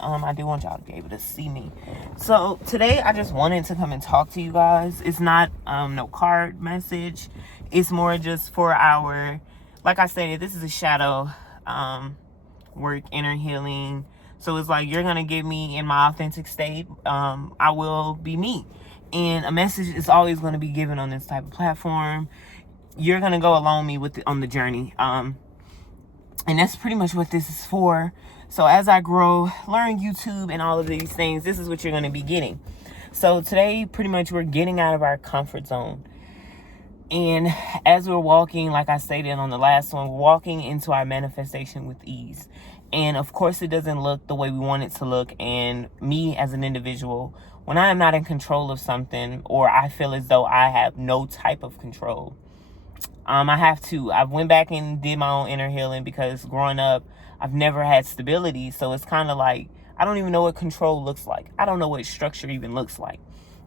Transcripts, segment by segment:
I do want y'all to be able to see me. So today I just wanted to come and talk to you guys. It's not no card message. It's more just for our, like I said, this is a shadow work, inner healing. So it's like you're gonna get me in my authentic state. I will be me. And a message is always gonna be given on this type of platform. You're gonna go along me on the journey. And that's pretty much what this is for. So as I grow, learn YouTube and all of these things, this is what you're going to be getting. So today, pretty much, we're getting out of our comfort zone. And as we're walking, like I stated on the last one, walking into our manifestation with ease. And of course, it doesn't look the way we want it to look. And me as an individual, when I am not in control of something, or I feel as though I have no type of control, I went back and did my own inner healing, because growing up, I've never had stability. So it's kind of like, I don't even know what control looks like. I don't know what structure even looks like.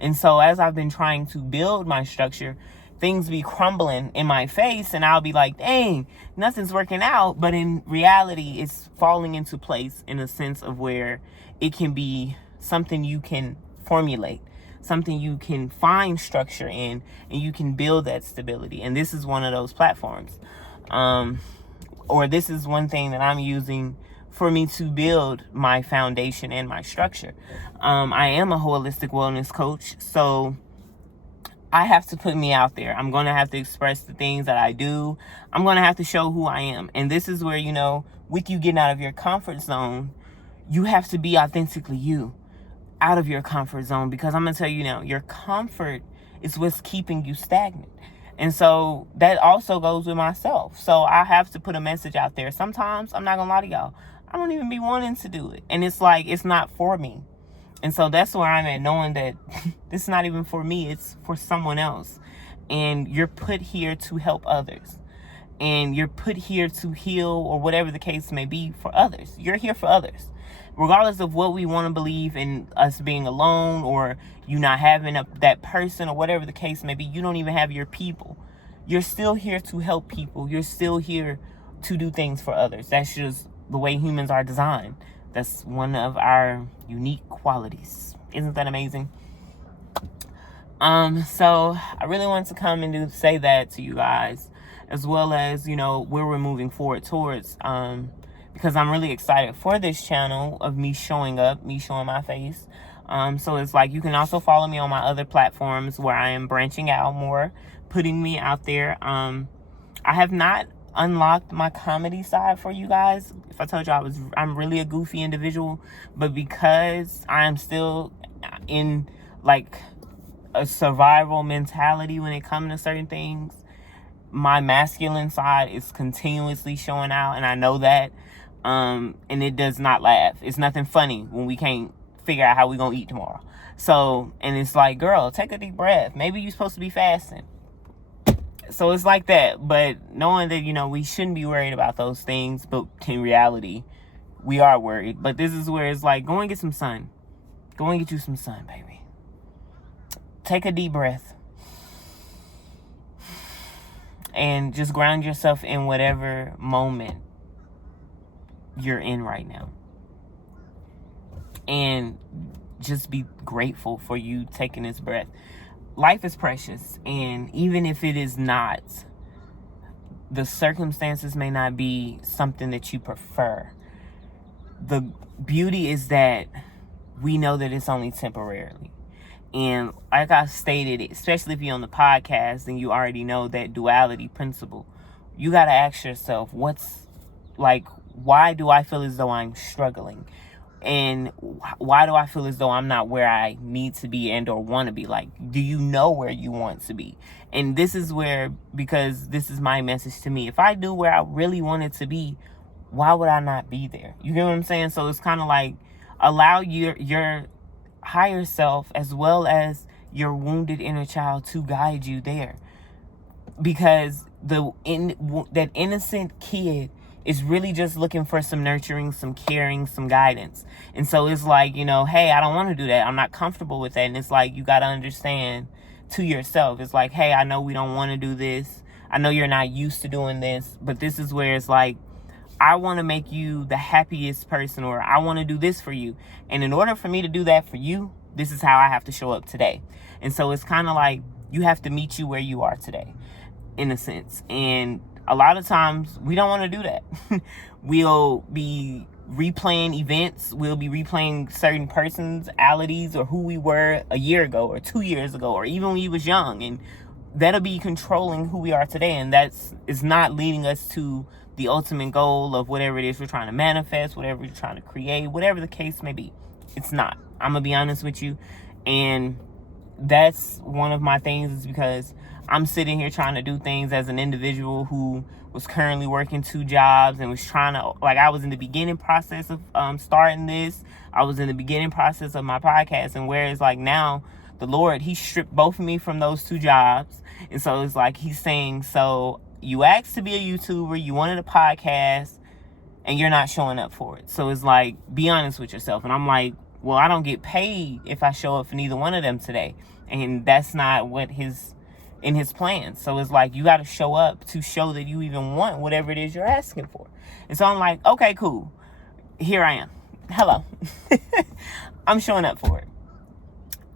And so as I've been trying to build my structure, things be crumbling in my face, and I'll be like, dang, nothing's working out. But in reality, it's falling into place in a sense of where it can be something you can formulate, something you can find structure in, and you can build that stability. And this is one of those platforms. Or this is one thing that I'm using for me to build my foundation and my structure. I am a holistic wellness coach, so I have to put me out there. I'm going to have to express the things that I do. I'm going to have to show who I am. And this is where, with you getting out of your comfort zone, you have to be authentically you out of your comfort zone. Because I'm going to tell you now, your comfort is what's keeping you stagnant. And so that also goes with myself. So I have to put a message out there. Sometimes, I'm not going to lie to y'all, I don't even be wanting to do it. And it's like, it's not for me. And so that's where I'm at, knowing that this is not even for me. It's for someone else. And you're put here to help others. And you're put here to heal, or whatever the case may be, for others. You're here for others. Regardless of what we want to believe in us being alone, or you not having that person, or whatever the case may be, you don't even have your people. You're still here to help people. You're still here to do things for others. That's just the way humans are designed. That's one of our unique qualities. Isn't that amazing? So I really wanted to come and say that to you guys, as well as, where we're moving forward towards, because I'm really excited for this channel of me showing up, me showing my face. So it's like, you can also follow me on my other platforms where I am branching out more, putting me out there. I have not unlocked my comedy side for you guys. If I told you I'm really a goofy individual, but because I am still in like a survival mentality when it comes to certain things, my masculine side is continuously showing out, and I know that. And it does not laugh. It's nothing funny when we can't figure out how we gonna eat tomorrow. So, and it's like, girl, take a deep breath. Maybe you're supposed to be fasting. So it's like that. But knowing that, we shouldn't be worried about those things, but in reality, we are worried. But this is where it's like, go and get some sun. Go and get you some sun, baby. Take a deep breath. And just ground yourself in whatever moment you're in right now. And just be grateful for you taking this breath. Life is precious, and even if it is not, the circumstances may not be something that you prefer. The beauty is that we know that it's only temporarily. And like I stated, especially if you're on the podcast and you already know that duality principle, you got to ask yourself, why do I feel as though I'm struggling? And why do I feel as though I'm not where I need to be and or want to be? Like, do you know where you want to be? And this is where, because this is my message to me, if I knew where I really wanted to be, why would I not be there? You get what I'm saying? So it's kind of like, allow your higher self, as well as your wounded inner child, to guide you there. Because that innocent kid is really just looking for some nurturing, some caring, some guidance. And so it's like, hey, I don't want to do that. I'm not comfortable with that. And it's like, you got to understand to yourself. It's like, hey, I know we don't want to do this. I know you're not used to doing this. But this is where it's like, I want to make you the happiest person, or I want to do this for you. And in order for me to do that for you, this is how I have to show up today. And so it's kind of like you have to meet you where you are today, in a sense. And a lot of times we don't want to do that. We'll be replaying events. We'll be replaying certain personalities or who we were a year ago or 2 years ago, or even when we was young. And that'll be controlling who we are today. And is not leading us to the ultimate goal of whatever it is we're trying to manifest, whatever you're trying to create, whatever the case may be. It's not. I'm going to be honest with you. And that's one of my things, is because I'm sitting here trying to do things as an individual who was currently working 2 jobs and was trying to, like, I was in the beginning process of starting this. I was in the beginning process of my podcast. And whereas like now, the Lord, he stripped both of me from those 2 jobs. And so it's like he's saying, so you asked to be a YouTuber, you wanted a podcast, and you're not showing up for it. So it's like, be honest with yourself. And I'm like, well, I don't get paid if I show up for neither one of them today. And that's not what in his plan. So it's like, you got to show up to show that you even want whatever it is you're asking for. And so I'm like, okay, cool. Here I am. Hello. I'm showing up for it.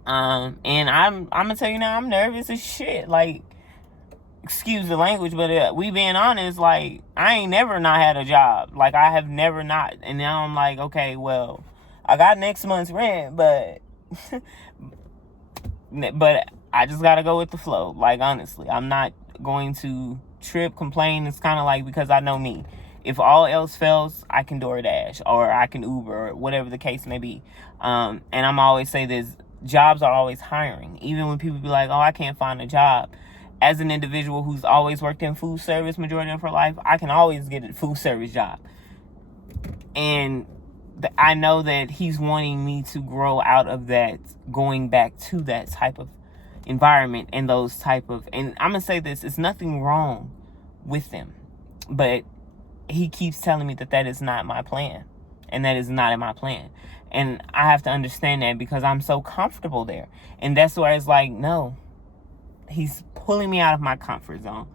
And I'm gonna tell you now, I'm nervous as shit. Like, excuse the language, but we being honest, like, I ain't never not had a job. Like, I have never not. And now I'm like, okay, well, I got next month's rent, but I just gotta go with the flow. Like, honestly, I'm not going to trip, complain. It's kind of like, because I know me. If all else fails, I can DoorDash or I can Uber or whatever the case may be. And I'm always say this, jobs are always hiring. Even when people be like, oh, I can't find a job. As an individual who's always worked in food service majority of her life, I can always get a food service job. And I know that he's wanting me to grow out of that, going back to that type of environment and those type of, and I'm going to say this, it's nothing wrong with them. But he keeps telling me that is not my plan. And that is not in my plan. And I have to understand that, because I'm so comfortable there. And that's where it's like, no, he's pulling me out of my comfort zone.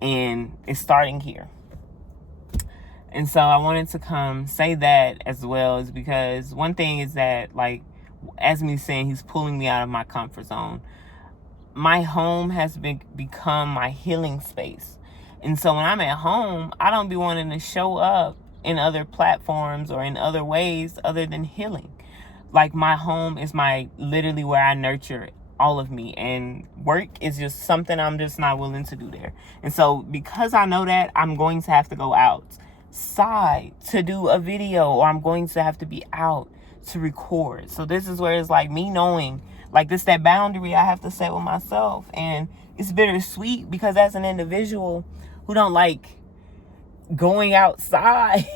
And it's starting here. And so I wanted to come say that as well, is because one thing is that, like, as me saying, he's pulling me out of my comfort zone. My home has become my healing space. And so when I'm at home, I don't be wanting to show up in other platforms or in other ways other than healing. Like, my home is literally where I nurture all of me, and work is just something I'm just not willing to do there. And so because I know that, I'm going to have to go outside to do a video, or I'm going to have to be out to record. So this is where it's like me knowing, like, this, that boundary I have to set with myself. And it's bittersweet, because as an individual who don't like going outside,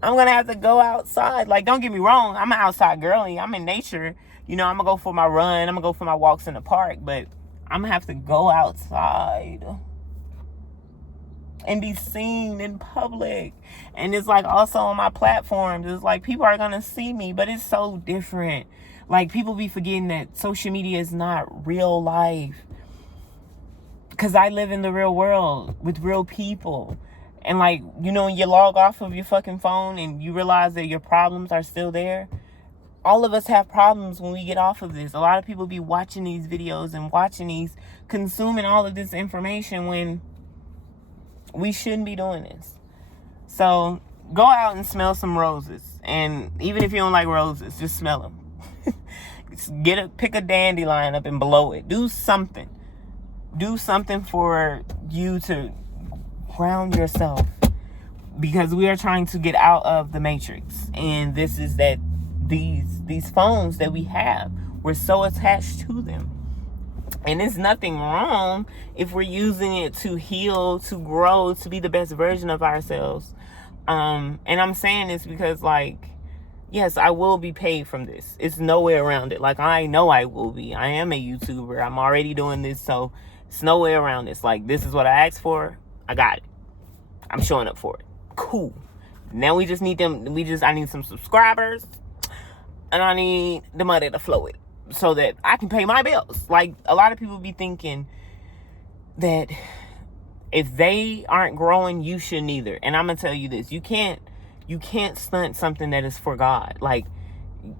I'm gonna have to go outside. Like, don't get me wrong, I'm an outside girly. I'm in nature. You know, I'm gonna go for my run. I'm gonna go for my walks in the park. But I'm gonna have to go outside and be seen in public. And it's like, also on my platforms, it's like, people are gonna see me, but it's so different. Like, people be forgetting that social media is not real life. Because I live in the real world with real people. And, like, you know, when you log off of your fucking phone and you realize that your problems are still there. All of us have problems when we get off of this. A lot of people be watching these videos and consuming all of this information when we shouldn't be doing this. So go out and smell some roses. And even if you don't like roses, just smell them. Pick a dandelion up and blow it. Do something. Do something for you to ground yourself, because we are trying to get out of the matrix. And this is that these phones that we have, we're so attached to them. And there's nothing wrong if we're using it to heal, to grow, to be the best version of ourselves. And I'm saying this because, like, yes, I will be paid from this. It's no way around it. Like, I know I will be. I am a YouTuber. I'm already doing this, so it's no way around this. Like, this is what I asked for. I got it. I'm showing up for it. Cool. Now we just need them. I need some subscribers, and I need the money to flow it so that I can pay my bills. Like, a lot of people be thinking that If they aren't growing, you shouldn't either. And I'm gonna tell you this: you can't stunt something that is for God. Like,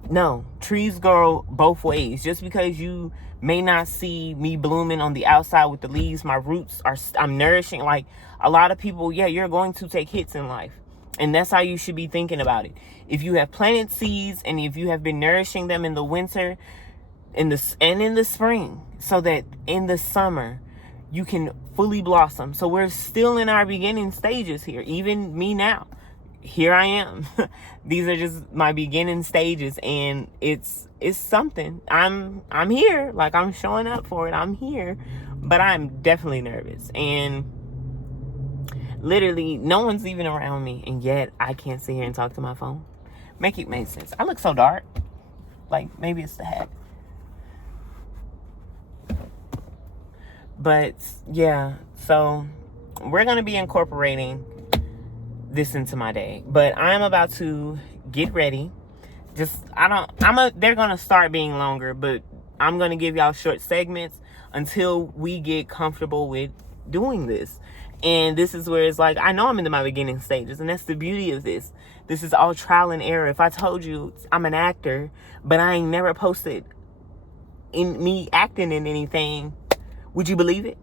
no, trees grow both ways. Just because you may not see me blooming on the outside with the leaves, my roots I'm nourishing. Like a lot of people, yeah, you're going to take hits in life, and that's how you should be thinking about it. If you have planted seeds and if you have been nourishing them in the winter, in the spring, so that in the summer you can fully blossom. So we're still in our beginning stages here. Even me now, here I am. These are just my beginning stages, and it's something. I'm here. Like, I'm showing up for it. I'm here, but I'm definitely nervous, and literally no one's even around me, and yet I can't sit here and talk to my phone. Make it make sense. I look so dark. Like, maybe it's the hat. But yeah, so we're going to be incorporating this into my day. But I'm about to get ready. They're going to start being longer, but I'm going to give y'all short segments until we get comfortable with doing this. And this is where it's like, I know I'm in my beginning stages, and that's the beauty of this. This is all trial and error. If I told you I'm an actor, but I ain't never posted in me acting in anything, would you believe it?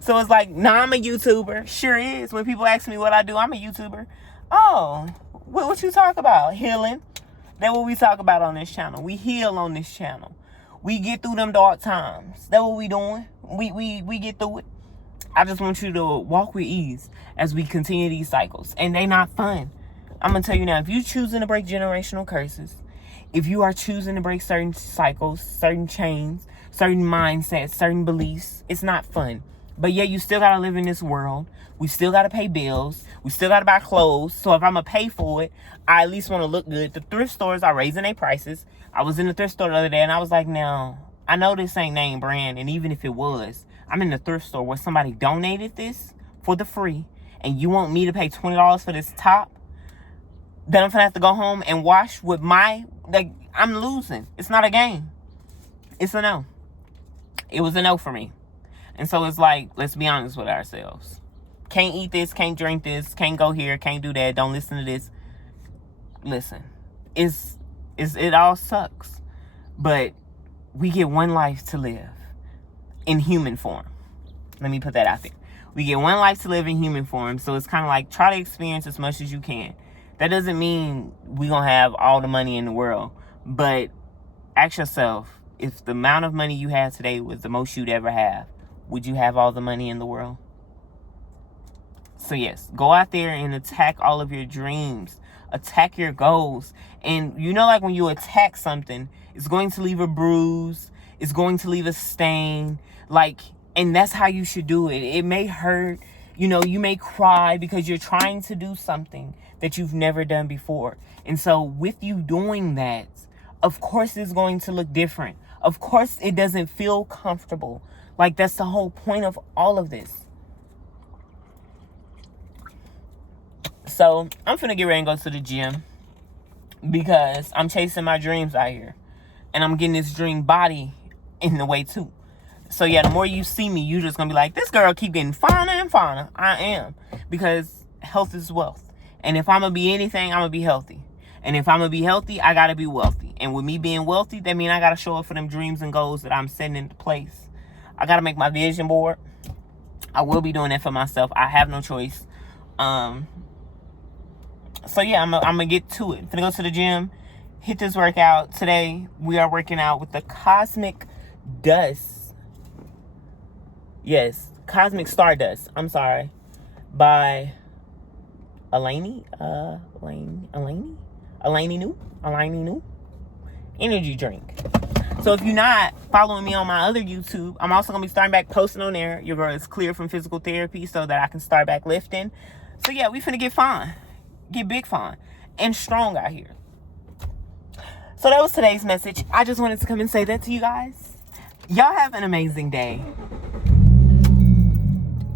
So it's like, nah, I'm a YouTuber. Sure is. When people ask me what I do, I'm a YouTuber. Oh, what you talk about? Healing. That's what we talk about on this channel. We heal on this channel. We get through them dark times. That's what we doing. We get through it. I just want you to walk with ease as we continue these cycles. And they not fun. I'm going to tell you now, if you're choosing to break generational curses, if you are choosing to break certain cycles, certain chains, certain mindsets, certain beliefs, it's not fun. But yeah, you still got to live in this world. We still got to pay bills. We still got to buy clothes. So if I'm going to pay for it, I at least want to look good. The thrift stores are raising their prices. I was in the thrift store the other day, and I was like, now, I know this ain't name brand. And even if it was, I'm in the thrift store where somebody donated this for the free. And you want me to pay $20 for this top? Then I'm going to have to go home and wash with I'm losing. It's not a game. It's a no. It was a no for me. And so it's like, let's be honest with ourselves. Can't eat this, can't drink this, can't go here, can't do that, don't listen to this. Listen, it all sucks. But we get one life to live in human form. Let me put that out there. We get one life to live in human form. So it's kind of like, try to experience as much as you can. That doesn't mean we're going to have all the money in the world. But ask yourself, if the amount of money you have today was the most you'd ever have, would you have all the money in the world? So yes, go out there and attack all of your dreams. Attack your goals. And you know, like when you attack something, it's going to leave a bruise. It's going to leave a stain. And that's how you should do it. It may hurt. You know, you may cry because you're trying to do something that you've never done before. And so with you doing that, of course it's going to look different. Of course it doesn't feel comfortable. Like, that's the whole point of all of this. So I'm finna get ready and go to the gym because I'm chasing my dreams out here. And I'm getting this dream body in the way too. So yeah, the more you see me, you just gonna be like, this girl keep getting finer and finer. I am. Because health is wealth. And if I'm gonna be anything, I'm gonna be healthy. And if I'm gonna be healthy, I gotta be wealthy. And with me being wealthy, that means I gotta show up for them dreams and goals that I'm setting into place. I gotta make my vision board. I will be doing that for myself. I have no choice. So yeah, I'm gonna get to it. I'm gonna go to the gym, hit this workout. Today, we are working out with the Cosmic Dust. Yes, Cosmic Stardust. I'm sorry. By Alani New energy drink. So if you're not following me on my other YouTube, I'm also gonna be starting back posting on there. Your girl is clear from physical therapy so that I can start back lifting. So yeah, we finna get fine, get big fine, and strong out here. So that was today's message. I just wanted to come and say that to you guys. Y'all have an amazing day.